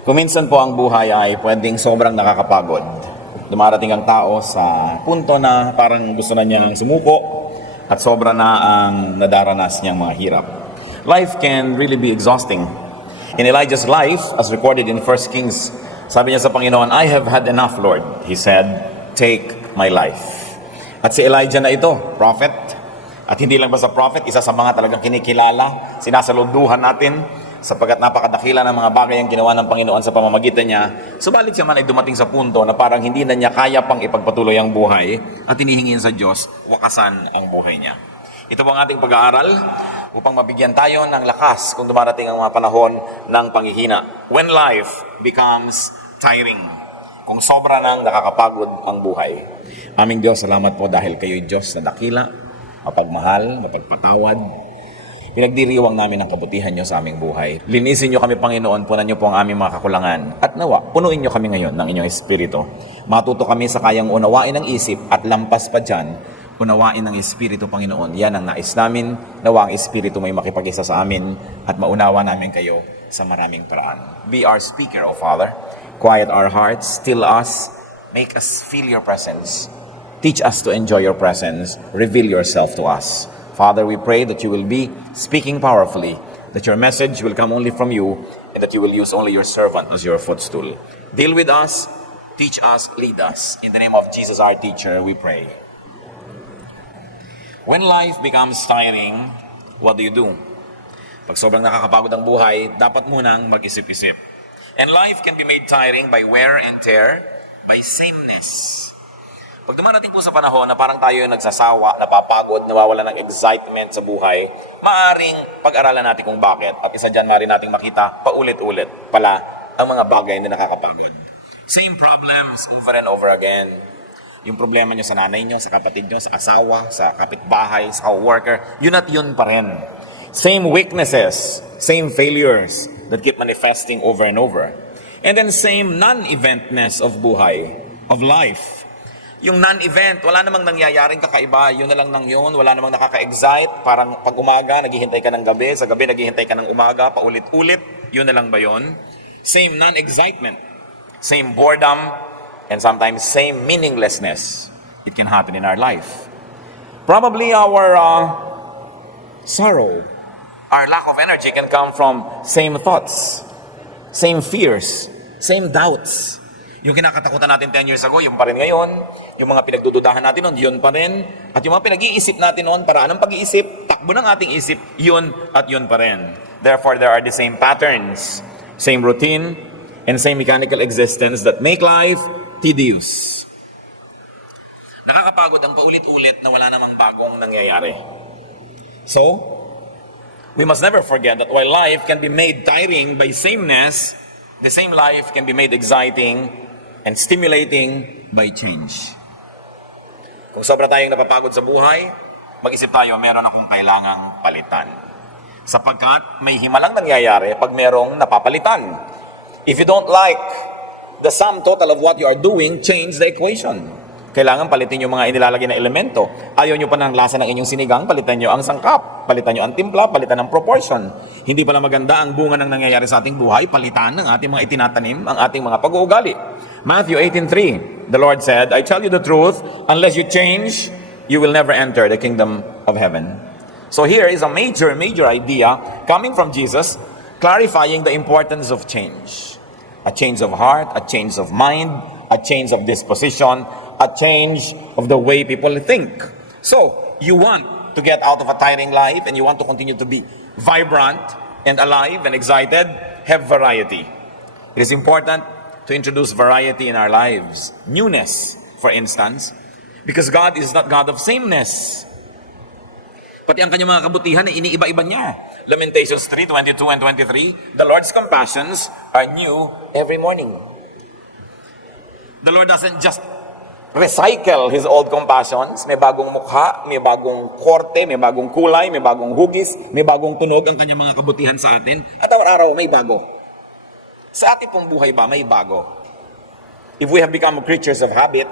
Kuminsan po ang buhay ay pwedeng sobrang nakakapagod. Dumarating ang tao sa punto na parang gusto na niyang sumuko at sobra na ang nadaranas niyang mga hirap. Life can really be exhausting. In Elijah's life, as recorded in 1 Kings, sabi niya sa Panginoon, "I have had enough, Lord." He said, "Take my life." At si Elijah na ito, prophet, at hindi lang basta prophet, isa sa mga talagang kinikilala, sinasaluduhan natin, sapagkat napakadakila ng mga bagay ang ginawa ng Panginoon sa pamamagitan niya. Subalit siya man ay dumating sa punto na parang hindi na niya kaya pang ipagpatuloy ang buhay at hinihingin sa Diyos wakasan ang buhay niya. Ito po ang ating pag-aaral upang mabigyan tayo ng lakas kung dumarating ang mga panahon ng panghihina. When life becomes tiring, kung sobra nang nakakapagod ang buhay. Aming Diyos, salamat po dahil kayo'y Diyos na dakila, mapagmahal, mapagpatawad. Pinagdiriwang namin ang kabutihan niyo sa aming buhay. Linisin niyo kami, Panginoon, punan niyo po ang aming mga kakulangan. At nawa, punuin niyo kami ngayon ng inyong Espiritu. Matuto kami sa kayang unawain ng isip at lampas pa dyan, unawain ng Espiritu, Panginoon. Yan ang nais namin. Nawa ang Espiritu may makipag-isa sa amin at maunawa namin kayo sa maraming paraan. Be our speaker, O Father. Quiet our hearts, still us, make us feel your presence. Teach us to enjoy your presence. Reveal yourself to us. Father, we pray that you will be speaking powerfully, that your message will come only from you, and that you will use only your servant as your footstool. Deal with us, teach us, lead us. In the name of Jesus, our teacher, we pray. When life becomes tiring, what do? Pag sobrang nakakapagod ang buhay, dapat munang mag-isip-isip. And life can be made tiring by wear and tear, by sameness. Pag dumarating po sa panahon na parang tayo yung nagsasawa, napapagod, nawawala ng excitement sa buhay, maaring pag-aralan natin kung bakit. At isa dyan, maaring nating makita paulit-ulit pala ang mga bagay na nakakapagod. Same problems over and over again. Yung problema nyo sa nanay nyo, sa kapatid nyo, sa asawa, sa kapitbahay, sa co-worker, yun at yun pa rin. Same weaknesses, same failures that keep manifesting over and over. And then same non-eventness of buhay, of life. Yung non-event, wala namang nangyayaring kakaiba, yun na lang nang yun, wala namang nakaka-excite, parang pag umaga, naghihintay ka ng gabi, sa gabi, naghihintay ka ng umaga, paulit-ulit, yun na lang ba yun? Same non-excitement, same boredom, and sometimes same meaninglessness. It can happen in our life. Probably our sorrow, our lack of energy can come from same thoughts, same fears, same doubts. Yung kinakatakutan natin 10 years ago, yung pa rin ngayon. Yung mga pinagdududahan natin noon, yun pa rin. At yung mga pinag-iisip natin noon, paraan ng pag-iisip, takbo ng ating isip, yun at yun pa rin. Therefore, there are the same patterns, same routine, and same mechanical existence that make life tedious. Nakakapagod ang paulit-ulit na wala namang bagong nangyayari. So, we must never forget that while life can be made tiring by sameness, the same life can be made exciting and stimulating by change. Kung sobra tayong napapagod sa buhay, mag-isip tayo, meron akong kailangang palitan. Sapagkat may himalang nangyayari pag merong napapalitan. If you don't like the sum total of what you are doing, change the equation. Kailangan palitin yung mga inilalagay na elemento. Ayaw nyo pa ng lasa ng inyong sinigang, palitan nyo ang sangkap, palitan nyo ang timpla, palitan ang proportion. Hindi pala maganda ang bunga ng nangyayari sa ating buhay, palitan ng ating mga itinatanim, ang ating mga pag-uugali. Matthew 18:3, the Lord said, "I tell you the truth, unless you change, you will never enter the kingdom of heaven." So here is a major idea coming from Jesus, clarifying the importance of change. A change of heart, a change of mind, a change of disposition, a change of the way people think. So, you want to get out of a tiring life and you want to continue to be vibrant and alive and excited, have variety. It is important to introduce variety in our lives. Newness, for instance, because God is not God of sameness. Pati ang kanyang mga kabutihan ay iniiba-iba niya. Lamentations 3:22 and 23, the Lord's compassions are new every morning. The Lord doesn't just recycle His old compassions. May bagong mukha, may bagong korte, may bagong kulay, may bagong hugis, may bagong tunog ang kanyang mga kabutihan sa atin. At araw-araw may bago. Sa ating pong buhay ba, may bago. If we have become creatures of habit,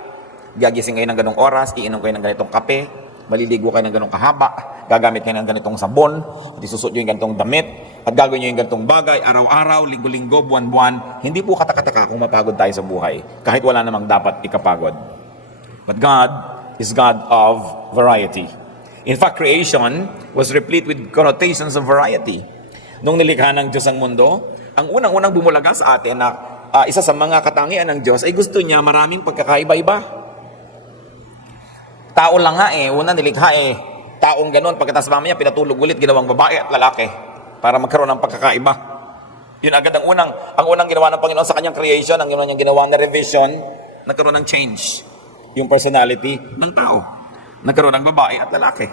gagising kayo ng ganong oras, iinom kayo ng ganitong kape, Maliligo kayo ng ganong kahaba, gagamit kayo ng ganitong sabon, at isusuot nyo yung ganitong damit, at gagawin nyo yung ganitong bagay, araw-araw, linggo-linggo, buwan-buwan. Hindi po katakataka kung mapagod tayo sa buhay, kahit wala namang dapat ikapagod. But God is God of variety. In fact, creation was replete with connotations of variety. Nung nilikha ng Diyos ang mundo, ang unang-unang bumulaga sa atin na isa sa mga katangian ng Diyos ay gusto niya maraming pagkakaiba-iba. Tao lang nga una nilikha taong ganon, pagkatapos mamaya pinatulog ulit, ginawang babae at lalaki para magkaroon ng pagkakaiba. Yun agad ang unang ginawa ng Panginoon sa kanyang creation, ang unang ginawa na revision, nagkaroon ng change. Yung personality ng tao, nagkaroon ng babae at lalaki.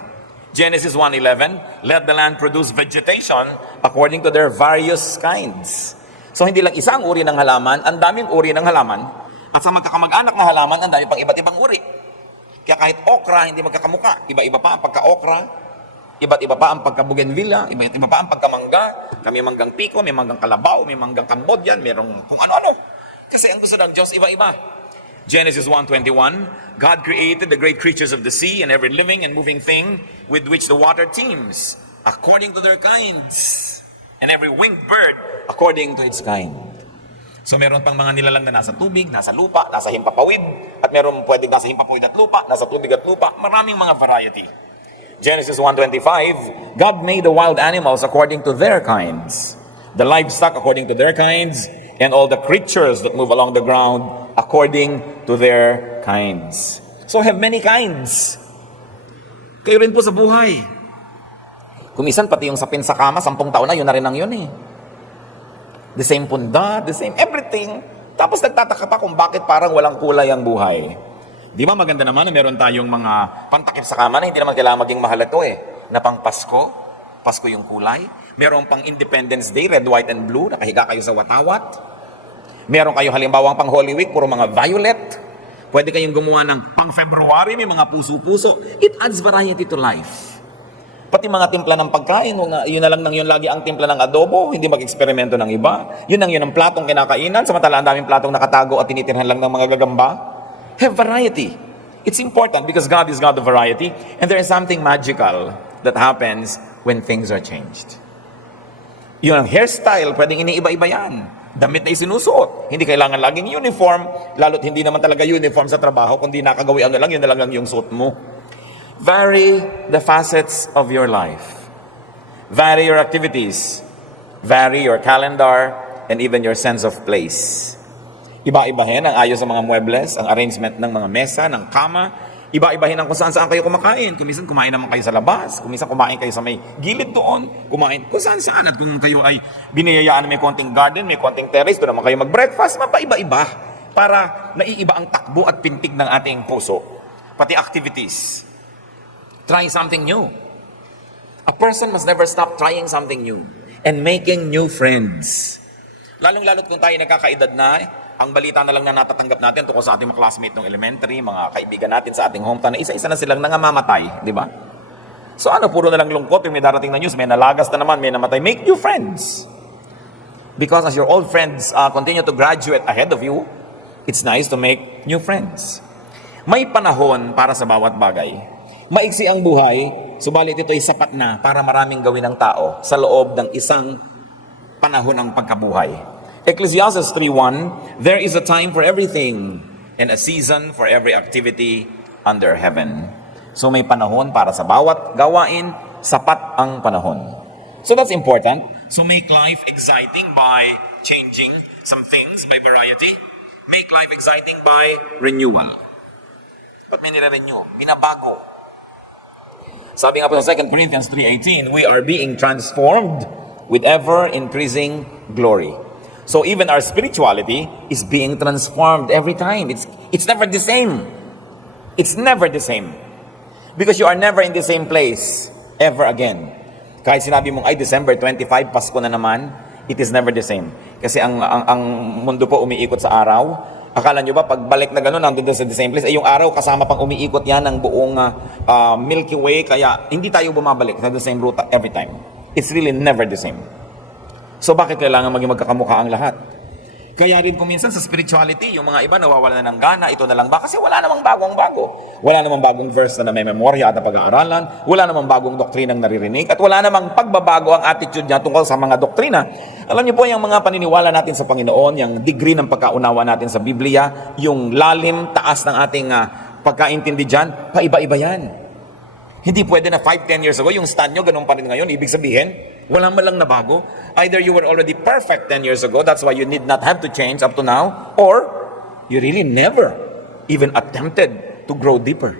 Genesis 1:11, let the land produce vegetation according to their various kinds. So hindi lang isang uri ng halaman, ang daming uri ng halaman, at sa magkakamag-anak na halaman, ang dami pang iba't ibang uri. Kaya kahit okra, hindi magkakamuka. Iba-iba pa ang pagka-okra, iba't iba pa ang pagka-bougainvillea, iba't iba pa ang pagkamangga. May manggang piko, may manggang kalabaw, may manggang Cambodian, merong kung ano-ano. Kasi ang gusto ng Diyos, iba-iba. Genesis 1:21, God created the great creatures of the sea and every living and moving thing with which the water teems, according to their kinds, and every winged bird according to its kind. So meron pang mga nilalang na nasa tubig, nasa lupa, nasa himpapawid, at meron pwedeng nasa himpapawid at lupa, nasa tubig at lupa, maraming mga variety. Genesis 1:25, God made the wild animals according to their kinds, the livestock according to their kinds, and all the creatures that move along the ground according to their kinds. So have many kinds. Kayo rin po sa buhay. Kumisan pati yung sapin sa kama, 10 taon na, yun na rin ang yun The same punda, the same everything. Tapos nagtataka pa kung bakit parang walang kulay ang buhay. Di ba maganda naman na meron tayong mga pantakip sa kama na hindi naman kailangan maging mahal ito Na pang Pasko, Pasko yung kulay. Meron pang Independence Day, red, white, and blue, nakahiga kayo sa watawat. Meron kayo halimbawa pang Holy Week, puro mga violet. Pwede kayong gumawa ng pang February, may mga puso-puso. It adds variety to life. Pati mga timpla ng pagkain, yun na lang nang yun lagi ang timpla ng adobo, hindi mag-eksperimento ng iba. Yun ang platong kinakainan, samantala ang daming platong nakatago at tinitirhan lang ng mga gagamba. Have variety. It's important because God is God of variety, and there is something magical that happens when things are changed. Yun ang hairstyle, pwedeng iniiba-iba yan. Damit na isinusuot. Hindi kailangan laging uniform, lalo't hindi naman talaga uniform sa trabaho, kundi nakagawian na lang, yun na lang yung suot mo. Vary the facets of your life. Vary your activities. Vary your calendar and even your sense of place. Iba-ibahin ang ayos ng mga muebles, ang arrangement ng mga mesa, ng kama. Iba-ibahin ang kung saan kayo kumakain. Kuminsan kumain naman kayo sa labas. Kuminsan kumain kayo sa may gilid doon. Kumain kung saan. At kung kayo ay biniyayaan na may konting garden, may konting terrace, doon naman kayo mag-breakfast. Mapaiba-iba para naiiba ang takbo at pintig ng ating puso. Pati activities. Try something new. A person must never stop trying something new and making new friends. Lalong-lalo't kung tayo nagkakaedad na, ang balita na lang na natatanggap natin tungkol sa ating mga classmate ng elementary, mga kaibigan natin sa ating hometown, na isa-isa na silang nangamamatay, di ba? So puro na lang lungkot, yung may darating na news, may nalagas na naman, may namatay. Make new friends. Because as your old friends continue to graduate ahead of you, it's nice to make new friends. May panahon para sa bawat bagay. Maiksi ang buhay, subalit ito ay sapat na para maraming gawin ng tao sa loob ng isang panahon ng pagkabuhay. Ecclesiastes 3:1, there is a time for everything and a season for every activity under heaven. So may panahon para sa bawat gawain, sapat ang panahon. So that's important. So make life exciting by changing some things, by variety. Make life exciting by renewal. Ba't may nire-renew? Binabago. Sabi nga po sa 2 Corinthians 3:18, we are being transformed with ever-increasing glory. So even our spirituality is being transformed every time. It's never the same. It's never the same. Because you are never in the same place ever again. Kahit sinabi mong, ay December 25, Pasko na naman, it is never the same. Kasi ang mundo po umiikot sa araw. Akala nyo ba, pagbalik na gano'n, nandun sa the same place, yung araw kasama pang umiikot yan ng buong Milky Way, kaya hindi tayo bumabalik sa the same route every time. It's really never the same. So bakit kailangan maging magkakamukha ang lahat? Kaya rin kung minsan sa spirituality, yung mga iba nawawala na ng gana, ito na lang ba? Kasi wala namang bagong bago. Wala namang bagong verse na may memorya at na pag-aaralan, wala namang bagong doktrinang naririnig, at wala namang pagbabago ang attitude niya tungkol sa mga doktrina. Alam niyo po, yung mga paniniwala natin sa Panginoon, yung degree ng pagkaunawa natin sa Biblia, yung lalim, taas ng ating pagkaintindi dyan, paiba-iba yan. Hindi pwede na 5-10 years ago, yung stand nyo, ganun pa rin ngayon. Ibig sabihin, wala man lang na bago. Either you were already perfect 10 years ago, that's why you need not have to change up to now, or you really never even attempted to grow deeper.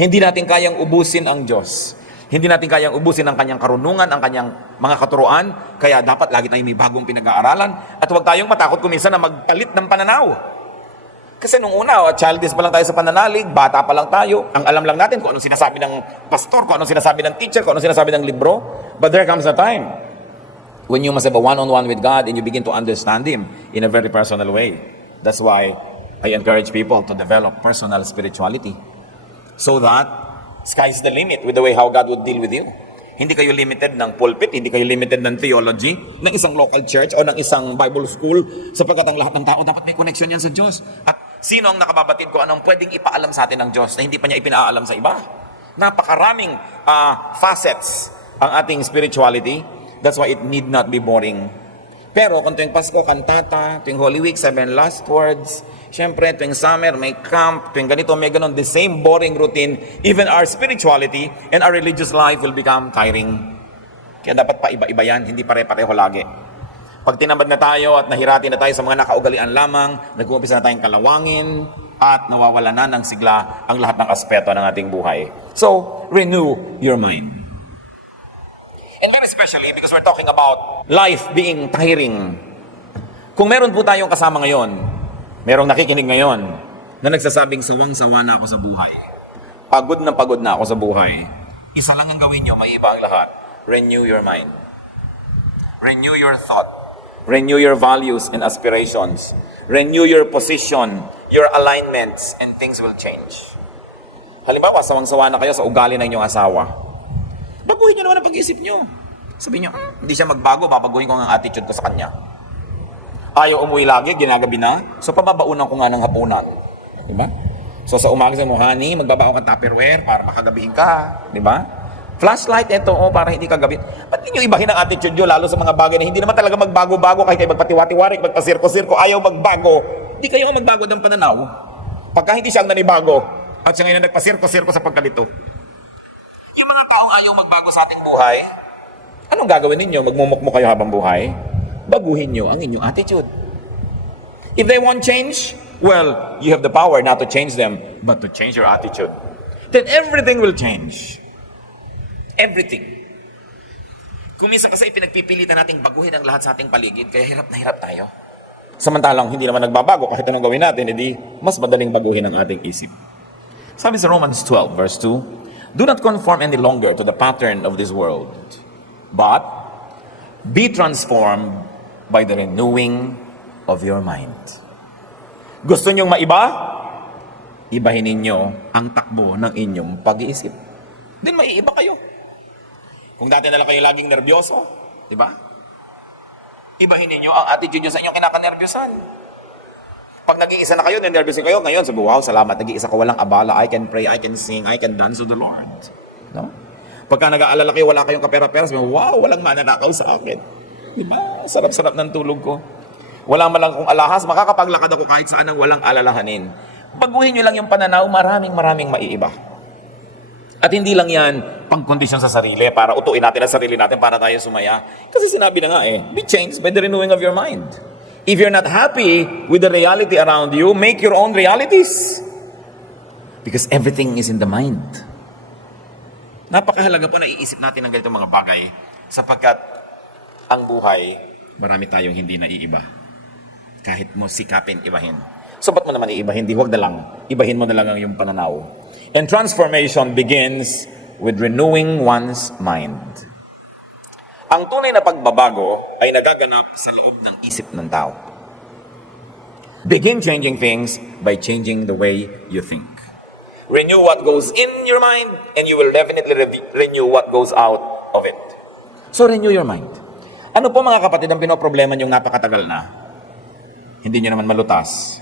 Hindi natin kayang ubusin ang Diyos. Hindi natin kayang ubusin ang kanyang karunungan, ang kanyang mga katuruan, kaya dapat lagi tayong may bagong pinag-aaralan, at huwag tayong matakot kuminsan na magpalit ng pananaw. Kasi nung una, childish pa lang tayo sa pananalig, bata pa lang tayo, ang alam lang natin kung anong sinasabi ng pastor, kung anong sinasabi ng teacher, kung anong sinasabi ng libro. But there comes a time when you must have a one-on-one with God and you begin to understand Him in a very personal way. That's why I encourage people to develop personal spirituality. So that, sky's the limit with the way how God would deal with you. Hindi kayo limited ng pulpit, hindi kayo limited ng theology, ng isang local church o ng isang Bible school, sapagkat ang lahat ng tao dapat may connection yan sa Diyos. At sino ang nakababatid ko anong pwedeng ipaalam sa atin ng Diyos na hindi pa niya ipinaalam sa iba? Napakaraming facets ang ating spirituality. That's why it need not be boring. Pero kung tuwing Pasko, kantata, tuwing Holy Week, 7 last words, syempre tuwing summer, may camp, tuwing ganito, may ganon, the same boring routine, even our spirituality and our religious life will become tiring. Kaya dapat pa iba-iba yan, hindi pare-pareho lagi. Pag tinamad na tayo at nahirati na tayo sa mga nakaugalian lamang, nag-uumpisa na tayong kalawangin, at nawawala na ng sigla ang lahat ng aspeto ng ating buhay. So, renew your mind. And very especially because we're talking about life being tiring. Kung meron po tayong kasama ngayon, merong nakikinig ngayon na nagsasabing sawang-sawa na ako sa buhay. Pagod na ako sa buhay. Isa lang ang gawin nyo, may iba ang lahat. Renew your mind. Renew your thought. Renew your values and aspirations. Renew your position, your alignments, and things will change. Halimbawa, sawang-sawa na kayo sa ugali ng inyong asawa. Baguhin nyo naman ang pag-iisip nyo. Sabihin nyo, hindi siya magbago, babaguhin ko ang attitude ko sa kanya. Ayaw umuwi lagi, ginagabi na. So, pababaunan ko nga ng hapunan. Diba? So, sa umaga sa mo, honey, magbabao ka Tupperware para makagabihin ka. Diba? Flashlight, ito, para hindi ka gabi. Ba't ninyo ibahin ang attitude nyo, lalo sa mga bagay na hindi naman talaga magbago-bago, kahit kayo magpatiwati-warik, magpasirko-sirko, ayaw magbago. Hindi kayo ang magbago ng pananaw. Pagka hindi siya ang nanibago, at siya ngayon nagpasirko-sirko sa pagkalito. Yung mga taong ayaw magbago sa ating buhay, anong gagawin ninyo? Magmumukmo kayo habang buhay? Baguhin nyo ang inyong attitude. If they want change, well, you have the power not to change them, but to change your attitude. Then everything will change. Everything. Kung minsan kasi pinagpipilitan nating baguhin ang lahat sa ating paligid, kaya hirap na hirap tayo. Samantalang hindi naman nagbabago, kahit anong gawin natin, edi mas madaling baguhin ang ating isip. Sabi sa Romans 12, verse 2, do not conform any longer to the pattern of this world, but be transformed by the renewing of your mind. Gusto nyong maiba? Ibahin ninyo ang takbo ng inyong pag-iisip. Then maiiba kayo. Kung dati na lang kayo laging nervyoso, di ba? Ibahin ninyo ang attitude nyo sa inyong kinakanervyosan. Pag nag-iisa na kayo, nervyosin kayo, ngayon sabi, wow, salamat, nag-iisa ko, walang abala, I can pray, I can sing, I can dance to the Lord. No? Pagka nag-aalala kayo, wala kayong kapera-pera, sabi, wow, walang mananakaw sa akin. Diba? Sarap-sarap ng tulog ko. Wala man lang kong alahas, makakapaglakad ako kahit saan ang walang alalahanin. Baguhin nyo lang yung pananaw, maraming maiiba. At hindi lang yan pang-kondisyon sa sarili, para utuin natin ang sarili natin para tayo sumaya. Kasi sinabi na nga be changed by the renewing of your mind. If you're not happy with the reality around you, make your own realities. Because everything is in the mind. Napakahalaga po na iisip natin ng ganitong mga bagay sapagkat ang buhay, marami tayong hindi naiiba. Kahit mo sikapin, ibahin. So ba't mo naman iibahin? Di, wag na lang. Ibahin mo na lang ang iyong pananaw. And transformation begins with renewing one's mind. Ang tunay na pagbabago ay nagaganap sa loob ng isip ng tao. Begin changing things by changing the way you think. Renew what goes in your mind and you will definitely renew what goes out of it. So renew your mind. Ano po mga kapatid ang pinoproblema niyong napakatagal na? hindi nyo naman malutas,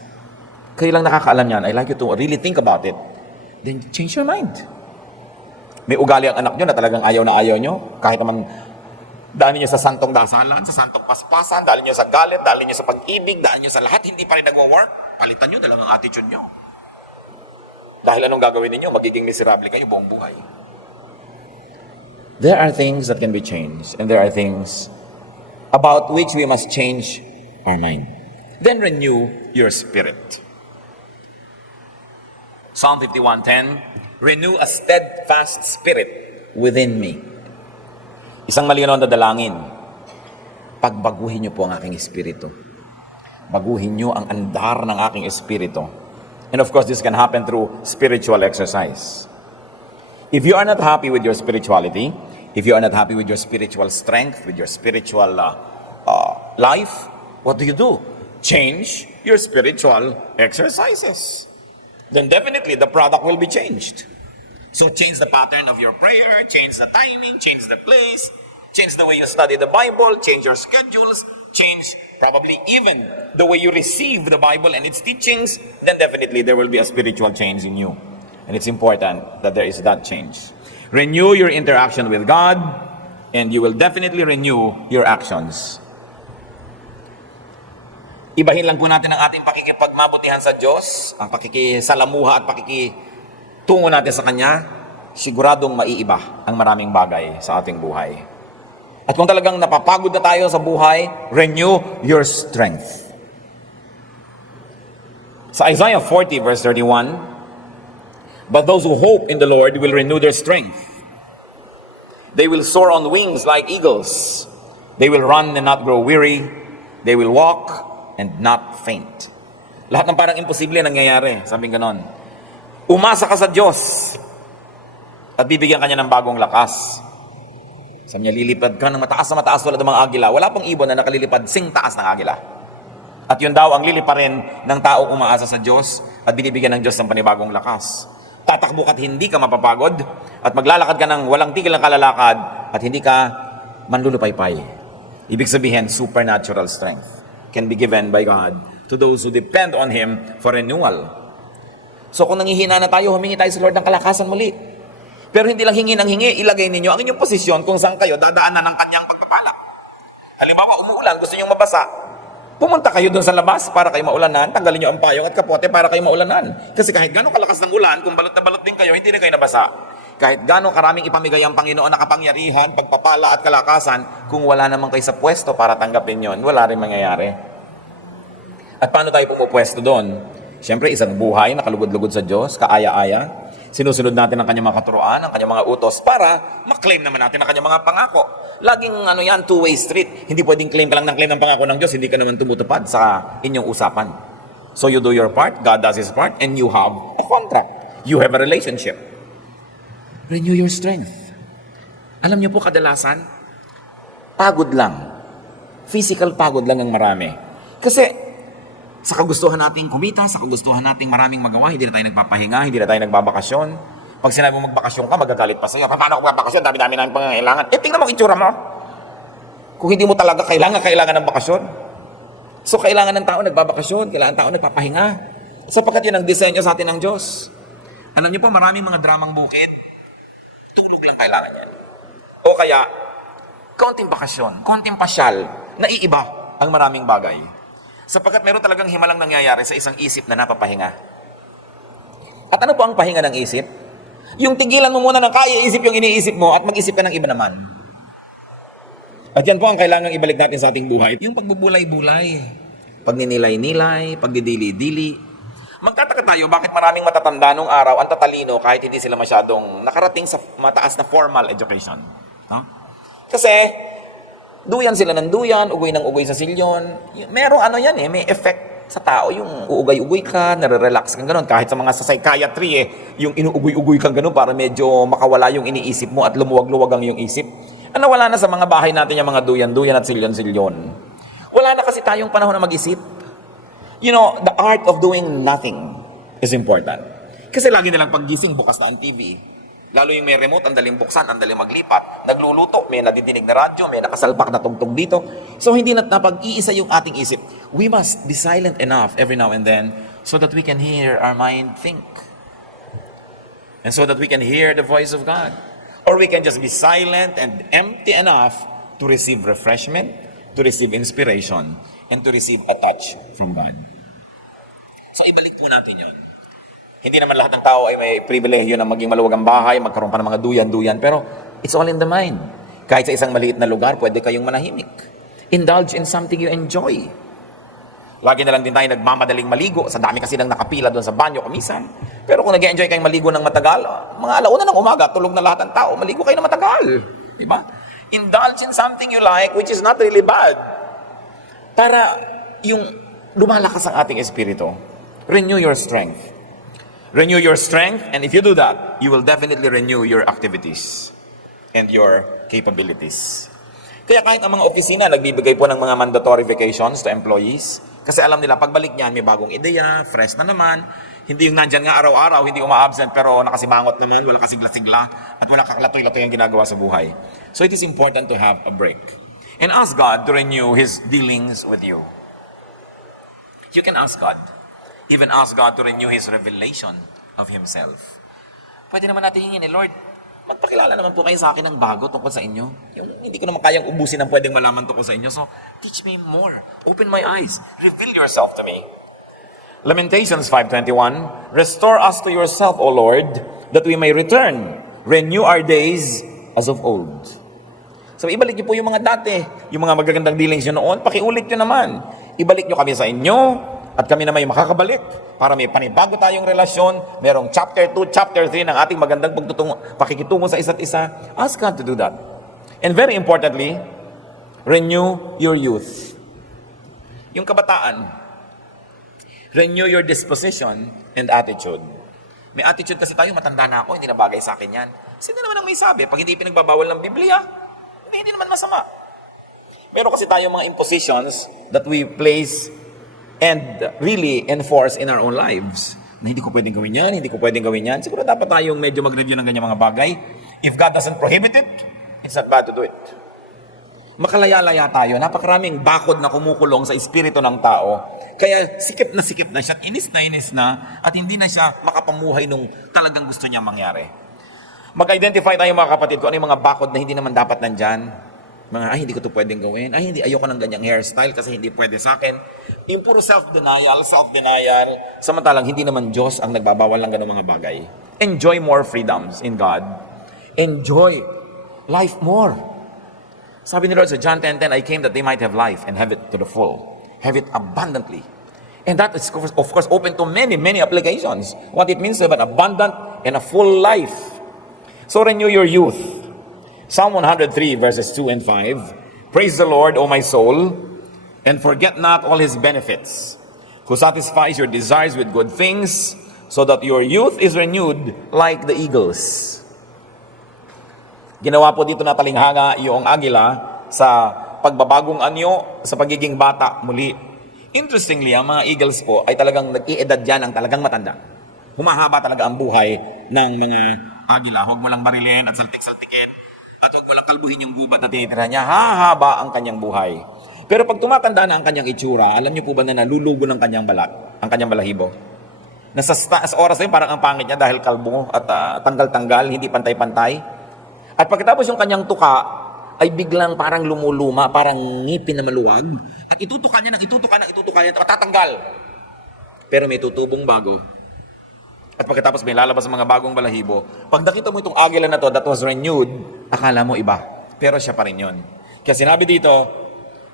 kayo lang nakakaalam yan. I like you to really think about it. Then change your mind. May ugali ang anak nyo na talagang ayaw na ayaw nyo. Kahit naman daanin nyo sa santong dasalan, sa santong paspasan, daanin nyo sa galit, daanin nyo sa pag-ibig, daanin nyo sa lahat, hindi pa rin nagwa-work. Palitan nyo na lang ang attitude nyo. Dahil anong gagawin ninyo? Magiging miserable kayo buong buhay. There are things that can be changed, and there are things about which we must change our mind. Then renew your spirit. Psalm 51:10, renew a steadfast spirit within me. Isang malinaw na dalangin, pagbaguhin niyo po ang aking espiritu. Baguhin niyo ang andar ng aking espiritu. And of course, this can happen through spiritual exercise. If you are not happy with your spirituality, if you are not happy with your spiritual strength, with your spiritual life, what do? Change your spiritual exercises. Then definitely the product will be changed. So change the pattern of your prayer, change the timing, change the place, change the way you study the Bible, change your schedules, change probably even the way you receive the Bible and its teachings, then definitely there will be a spiritual change in you. And it's important that there is that change. Renew your interaction with God, and you will definitely renew your actions. Ibahin lang po natin ang ating pakikipagmabutihan sa Diyos, ang pakikisalamuha at pakikitungo natin sa Kanya, siguradong maiiba ang maraming bagay sa ating buhay. At kung talagang napapagod na tayo sa buhay, renew your strength. Sa Isaiah 40 verse 31, but those who hope in the Lord will renew their strength. They will soar on wings like eagles. They will run and not grow weary. They will walk and not faint. Lahat ng parang imposible nangyayari, sabing ganon. Umasa ka sa Diyos at bibigyan ka niya ng bagong lakas. Sabi niya, lilipad ka ng mataas na mataas tulad ng mga agila. Wala pong ibon na nakalilipad sing taas ng agila. At yun daw ang liliparin ng taong umaasa sa Diyos at binibigyan ng Diyos ng panibagong lakas. Tatakbo ka't hindi ka mapapagod at maglalakad ka ng walang tigil ng kalalakad at hindi ka manlulupaypay. Ibig sabihin, supernatural strength can be given by God to those who depend on Him for renewal. So kung nanghihina na tayo, humingi tayo sa Lord ng kalakasan muli. Pero hindi lang hingi ng hingi, ilagay ninyo ang inyong posisyon kung saan kayo dadaanan ng kanyang pagpapala. Halimbawa, umuulan, gusto nyo mabasa. Pumunta kayo doon sa labas para kayo maulanan, tanggalin nyo ang payong at kapote para kayo maulanan. Kasi kahit gano'ng kalakas ng ulan, kung balot na balot din kayo, hindi na kayo nabasa. Kahit gano'ng karaming ipamigay ang Panginoon na kapangyarihan, pagpapala at kalakasan, kung wala naman kayo sa pwesto para tanggapin yon, wala rin mangyayari. At paano tayo pumupwesto doon? Siyempre, isang buhay na kalugod-lugod sa Diyos, kaaya-aya. Sinusunod natin ang kanyang mga katuruan, ang kanyang mga utos para maklaim naman natin ang kanyang mga pangako. Laging two-way street. Hindi pwedeng claim ka lang ng claim ng pangako ng Diyos, hindi ka naman tumutupad sa inyong usapan. So you do your part, God does His part, and you have a contract. You have a relationship. Renew your strength. Alam niyo po kadalasan, pagod lang. Physical pagod lang ang marami. Kasi sa kagustuhan nating kumita, sa kagustuhan nating maraming magawa, hindi na tayo nagpapahinga, hindi na tayo nagbabakasyon. Pag sinabi mo magbakasyon ka, magagalit pa sa'yo. Paano ako magbakasyon? Dami-dami namin pangangailangan. Tingnan mo ang itsura mo. Kung hindi mo talaga kailangan ng bakasyon. So, kailangan ng tao nagbabakasyon, kailangan ng tao nagpapahinga. Sapagkat yun ang disenyo sa atin ng Diyos. Alam niyo po, maraming mga dramang bukid, tulog lang kailangan yan. O kaya, konting bakasyon, konting pasyal, naiiba ang maraming bagay. Sapagkat meron talagang himalang nangyayari sa isang isip na napapahinga. At ano po ang pahinga ng isip? Yung tigilan mo muna ng kaya isip yung iniisip mo at mag-isip ka ng iba naman. At yan po ang kailangang ibalik natin sa ating buhay. Yung pagbubulay-bulay, pagninilay-nilay, pagdidili-dili. Magtataka tayo bakit maraming matatanda nung araw ang tatalino kahit hindi sila masyadong nakarating sa mataas na formal education. Kasi duyan sila ng duyan, ugoy ng ugoy sa silyon. Merong may effect sa tao. Yung uugay-ugoy ka, nare-relax kang gano'n. Kahit sa mga sa psychiatry, yung inuugoy-ugoy kang gano'n para medyo makawala yung iniisip mo at lumuwag-luwag ang iyong isip. Ano, wala na sa mga bahay natin yung mga duyan-duyan at silyon-silyon. Wala na kasi tayong panahon na mag-isip. You know, the art of doing nothing is important. Kasi lagi nilang paggising, bukas na ang TV. Lalo yung may remote, ang daling buksan, ang daling maglipat. Nagluluto, may nadidinig na radyo, may nakasalpak na tugtog dito. So hindi napag-iisa yung ating isip. We must be silent enough every now and then so that we can hear our mind think. And so that we can hear the voice of God. Or we can just be silent and empty enough to receive refreshment, to receive inspiration, and to receive a touch from God. So ibalik po natin yon. Hindi naman lahat ng tao ay may pribilehyo na maging maluwag ang bahay, magkaroon pa ng mga duyan-duyan, pero it's all in the mind. Kahit sa isang maliit na lugar, pwede kayong manahimik. Indulge in something you enjoy. Lagi na lang din tayo nagmamadaling maligo, sa dami kasi nang nakapila doon sa banyo kumisan. Pero kung nag-enjoy kayong maligo ng matagal, mga alauna ng umaga, tulog na lahat ng tao, maligo kayo ng matagal. Diba? Indulge in something you like, which is not really bad. Para yung lumalakas ang ating espiritu. Renew your strength. Renew your strength, and if you do that, you will definitely renew your activities and your capabilities. Kaya kahit ang mga opisina nagbibigay po ng mga mandatory vacations to employees, kasi alam nila, pagbalik niyan, may bagong ideya, fresh na naman, hindi yung nandyan nga araw-araw, hindi uma-absent, pero nakasimangot naman, wala kasigla-sigla, at wala kakalatoy-latoy ang ginagawa sa buhay. So it is important to have a break. And ask God to renew His dealings with you. You can ask God. Even ask God to renew His revelation of Himself. Pwede naman natin hingin, Lord, magpakilala naman po kayo sa akin ng bago tungkol sa inyo. Yung hindi ko naman kayang ubusin ang pwedeng malaman tungkol sa inyo. So, teach me more. Open my eyes. Reveal yourself to me. Lamentations 5:21, restore us to yourself, O Lord, that we may return. Renew our days as of old. So, ibalik niyo po yung mga dati, yung mga magagandang dealings nyo noon, pakiulit nyo naman. Ibalik nyo kami sa inyo, at kami na may makakabalik para may panibago tayong relasyon. Merong chapter 2, chapter 3 ng ating magandang pakikitungo sa isa't isa. Ask God to do that. And very importantly, renew your youth. Yung kabataan. Renew your disposition and attitude. May attitude kasi tayo, matanda na ako, hindi na bagay sa akin yan. Sino naman ang may sabi? Pag hindi pinagbabawal ng Biblia, hindi naman masama. Meron kasi tayo mga impositions that we place and really enforce in our own lives. Na hindi ko pwedeng gawin yan, hindi ko pwedeng gawin yan. Siguro dapat tayong medyo mag-review ng ganyan mga bagay. If God doesn't prohibit it, it's not bad to do it. Makalaya-laya tayo. Napakaraming bakod na kumukulong sa espiritu ng tao. Kaya sikip na siya, inis na, at hindi na siya makapamuhay nung talagang gusto niya mangyari. Mag-identify tayo mga kapatid kung ano yung mga bakod na hindi naman dapat nandyan. Mga, hindi ko to pwedeng gawin. Hindi, ayoko ng ganyang hairstyle kasi hindi pwede sa akin. Yung puro self-denial, samantalang hindi naman Diyos ang nagbabawal ng ganong mga bagay. Enjoy more freedoms in God. Enjoy life more. Sabi ni Lord sa John 10:10, I came that they might have life and have it to the full. Have it abundantly. And that is, of course, open to many, many applications. What it means to have an abundant and a full life. So renew your youth. Psalm 103 verses 2 and 5. Praise the Lord, O my soul, and forget not all His benefits, who satisfies your desires with good things, so that your youth is renewed like the eagles. Ginawa po dito na talinghanga yung agila sa pagbabagong anyo, sa pagiging bata muli. Interestingly, ang mga eagles po ay talagang nag-iedad yan ang talagang matanda. Humahaba talaga ang buhay ng mga agila. Huwag mo lang barilin at saltik-saltikin. At huwag mo lang kalbuhin yung gubat na tinitira niya, hahaba ang kanyang buhay. Pero pag tumatanda na ang kanyang itsura, alam niyo po ba na nalulugo ng kanyang balat, ang kanyang balahibo? Sa oras na yun, parang ang pangit niya dahil kalbo at tanggal-tanggal, hindi pantay-pantay. At pagkatapos yung kanyang tuka, ay biglang parang lumuluma, parang ngipin na maluwag. At itutuka niya, at tatanggal. Pero may tutubong bago. At pagkatapos may lalabas ang mga bagong balahibo. Pag nakita mo itong agila na to that was renewed, akala mo iba. Pero siya pa rin yun. Kaya sinabi dito,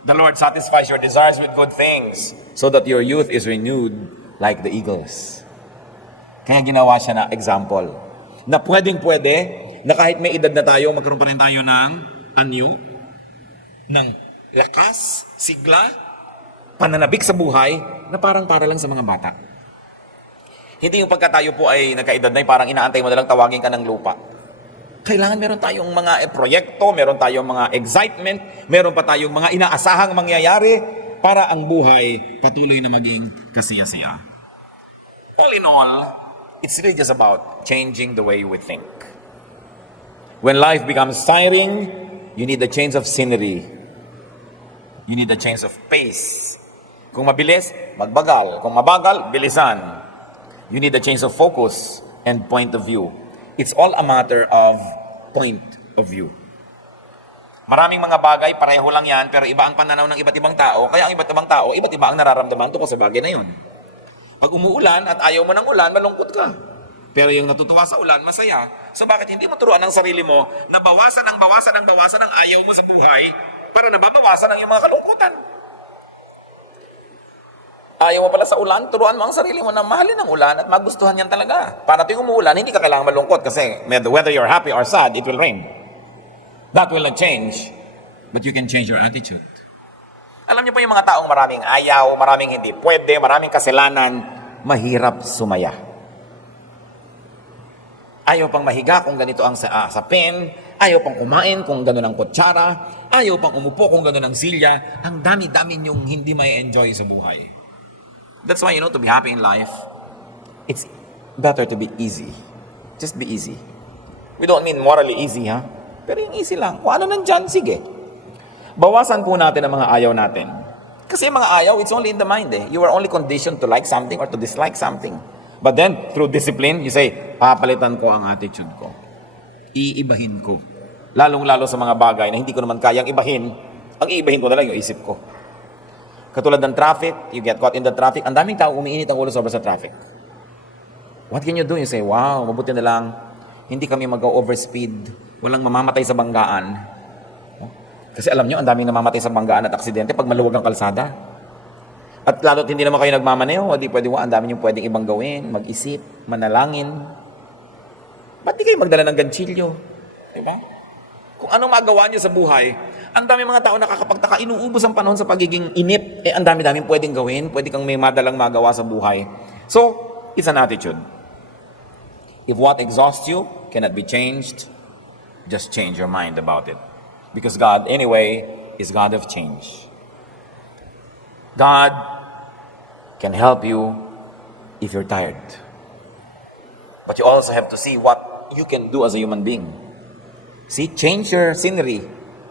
the Lord satisfies your desires with good things, so that your youth is renewed like the eagles. Kaya ginawa siya na example. Na pwedeng-pwede, na kahit may edad na tayo, magkaroon pa rin tayo ng anyo, ng lakas, sigla, pananabik sa buhay, na parang para lang sa mga bata. Hindi yung pagka tayo po ay nagkaedad na, parang inaantay mo na lang tawagin ka ng lupa. Kailangan meron tayong mga proyekto, meron tayong mga excitement, meron pa tayong mga inaasahang mangyayari para ang buhay patuloy na maging kasiyasiya. All in all, it's really just about changing the way we think. When life becomes tiring, you need a change of scenery. You need a change of pace. Kung mabilis, magbagal. Kung mabagal, bilisan. You need a change of focus and point of view. It's all a matter of point of view. Maraming mga bagay, pareho lang yan, pero iba ang pananaw ng iba't ibang tao. Kaya ang iba't ibang tao, iba't iba ang nararamdaman tungkol sa bagay na yun. Pag umuulan at ayaw mo ng ulan, malungkot ka. Pero yung natutuwa sa ulan, masaya. So bakit hindi mo turuan ng sarili mo na bawasan ang ayaw mo sa buhay para nababawasan ang iyong mga kalungkutan? Ayaw mo pala sa ulan, turuan mo ang sarili mo na mahalin ang ulan at magustuhan yan talaga. Para tuwing umuulan, hindi ka kailangan malungkot kasi whether you're happy or sad, it will rain. That will not change, but you can change your attitude. Alam niyo po yung mga taong maraming ayaw, maraming hindi pwede, maraming kasalanan, mahirap sumaya. Ayaw pang mahiga kung ganito ang sapin, ayaw pang kumain kung gano'n ang kutsara, ayaw pang umupo kung gano'n ang silya, ang dami-dami niyong hindi may enjoy sa buhay. That's why, to be happy in life, it's better to be easy. Just be easy. We don't mean morally easy, ha? Pero yung easy lang. Kung ano nandyan, sige. Bawasan po natin ang mga ayaw natin. Kasi yung mga ayaw, it's only in the mind, eh. You are only conditioned to like something or to dislike something. But then, through discipline, you say, papalitan ko ang attitude ko. Iibahin ko. Lalong-lalo sa mga bagay na hindi ko naman kayang ibahin, ang iibahin ko na lang yung isip ko. Katulad ng traffic, you get caught in the traffic, ang daming tao umiinit ang ulo sobra sa traffic. What can you do? You say, wow, mabuti na lang, hindi kami mag-overspeed, walang mamamatay sa banggaan. Kasi alam nyo, ang daming namamatay sa banggaan at aksidente pag maluwag ang kalsada. At lalo't hindi naman kayo nagmamaneho, hindi pwede ang dami nyo pwedeng ibang gawin, mag-isip, manalangin. Ba't di kayo magdala ng ganchilyo? Diba? Kung anong magawa nyo sa buhay, ang dami mga tao nakakapagtaka, inuubos ang panahon sa pagiging inip, ang dami-daming pwedeng gawin, pwede kang may madalang magawa sa buhay. So, it's an attitude. If what exhausts you cannot be changed, just change your mind about it. Because God, anyway, is God of change. God can help you if you're tired. But you also have to see what you can do as a human being. See, change your scenery,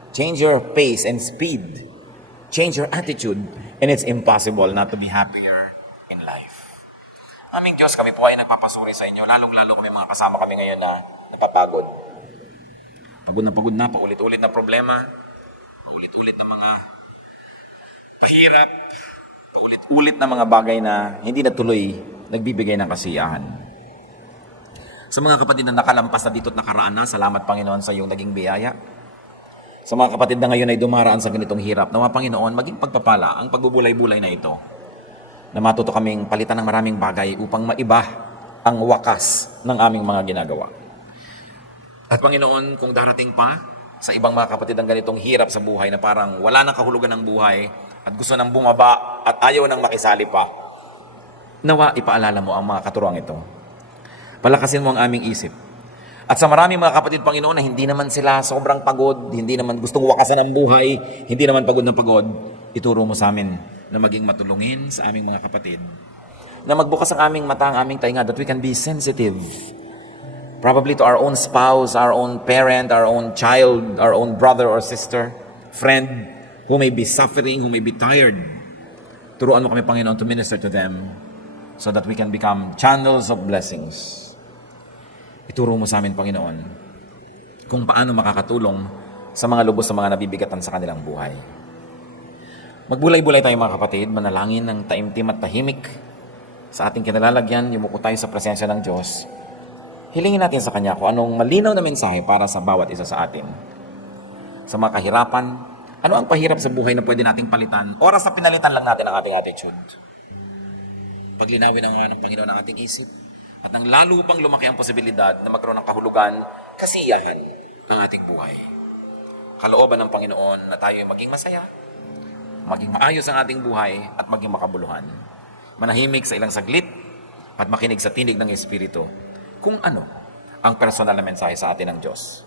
change your pace and speed, change your attitude, and it's impossible not to be happier in life. Aming Diyos, kami po ay nagpapasuri sa inyo, lalong-lalo kami mga kasama kami ngayon na napapagod. Pagod na, paulit-ulit na problema, paulit-ulit na mga pahirap, paulit-ulit na mga bagay na hindi na tuloy nagbibigay ng kasiyahan. Sa mga kapatid na nakalampas na dito't nakaraan na, salamat Panginoon sa iyong naging biyaya. Sa mga kapatid na ngayon ay dumaraan sa ganitong hirap, nawa Panginoon, maging pagpapala ang pagbubulay-bulay na ito, na matuto kaming palitan ng maraming bagay upang maiba ang wakas ng aming mga ginagawa. At Panginoon, kung darating pa sa ibang mga kapatid ang ganitong hirap sa buhay na parang wala nang kahulugan ng buhay at gusto nang bumaba at ayaw nang makisali pa, nawa ipaalala mo ang mga katuruang ito. Palakasin mo ang aming isip. At sa maraming mga kapatid, Panginoon, na hindi naman sila sobrang pagod, hindi naman gustong wakasan ang buhay, hindi naman pagod na pagod, ituro mo sa amin na maging matulungin sa aming mga kapatid, na magbukas ang aming mata, ang aming tainga, that we can be sensitive, probably to our own spouse, our own parent, our own child, our own brother or sister, friend, who may be suffering, who may be tired. Turuan mo kami, Panginoon, to minister to them so that we can become channels of blessings. Ituro mo sa amin, Panginoon, kung paano makakatulong sa mga lubos sa mga nabibigatan sa kanilang buhay. Magbulay-bulay tayo mga kapatid, manalangin ng taimtim at tahimik sa ating kinalalagyan, yumuko tayo sa presensya ng Diyos. Hilingin natin sa Kanya kung anong malinaw na mensahe para sa bawat isa sa atin. Sa mga kahirapan, ano ang pahirap sa buhay na pwede nating palitan? Oras na pinalitan lang natin ang ating attitude. Paglinawin ng Panginoon ang ating isip, at nang lalo pang lumaki ang posibilidad na magkaroon ng kahulugan, kasiyahan ng ating buhay. Kalooban ng Panginoon na tayo ay maging masaya, maging maayos ang ating buhay, at maging makabuluhan. Manahimik sa ilang saglit, at makinig sa tinig ng Espiritu kung ano ang personal na mensahe sa atin ng Diyos.